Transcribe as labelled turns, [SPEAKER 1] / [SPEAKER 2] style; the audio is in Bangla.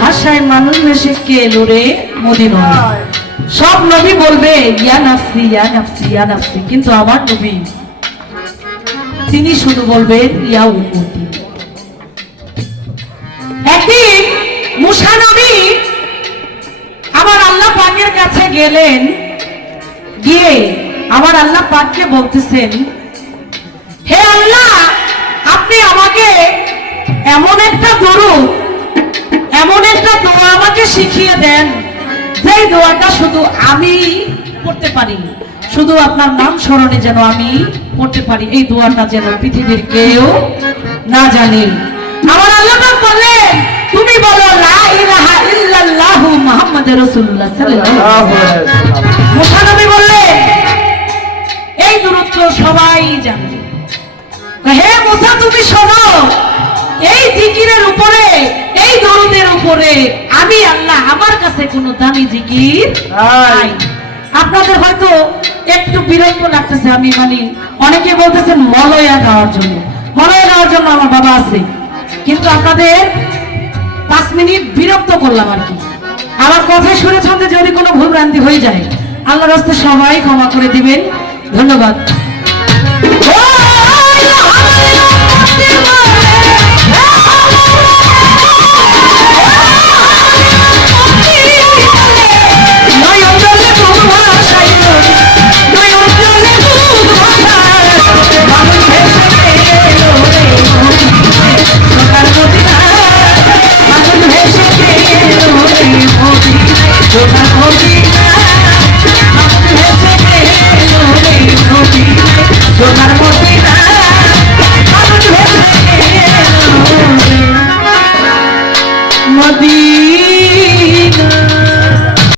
[SPEAKER 1] ভাষায় মানুষ মেশে কে এলো রে মদিনা সব নবী বলবে, ইয়া নাফসি ইয়া নাফসি ইয়া নাফসি, কিন্তু আমার নবী, তিনি শুধু বলবেন, ইয়া উম্মতি। একদিন মুসা নবী আমার আল্লাহ পাকের কাছে গেলেন, গিয়ে আমার আল্লাহ পাককে বলতেছেন, হে আল্লাহ, আপনি আমাকে এমন একটা গরু আমাকে শিখিয়ে দেন যেই দোয়াটা শুধু আমি পড়তে পারি। শুধু আপনার নাম স্মরণে যেন আমি পড়তে পারি এই দোয়াটা যেন পৃথিবীর কেউ না জানে। আমার আল্লাহ বললেন তুমি বলো লা ইলাহা ইল্লাল্লাহু মুহাম্মাদুর রাসূলুল্লাহ সাল্লাল্লাহু আলাইহি ওয়াসাল্লাম। মুসা বললেন এই দূরত্ব সবাই জানে। হে মুসা তুমি শোনো এই জিকিরের উপরে এই দরুদের উপরে আমি আল্লাহ আমার কাছে কোনো দামি জিকির নাই আপনাদের হয়তো একটু বিরক্ত লাগতেছে আমি মানে অনেকে বলতেছেন মলয়া গাওয়ার জন্য মলয়া গাওয়ার জন্য আমার বাবা আছে কিন্তু আপনাদের পাঁচ মিনিট বিরক্ত করলাম আর কি আমার কথা শুনে ছন্দে যদি কোনো ভুল ভ্রান্তি হয়ে যায় আল্লাহ রাস্তে সবাই ক্ষমা করে দিবেন ধন্যবাদ Donar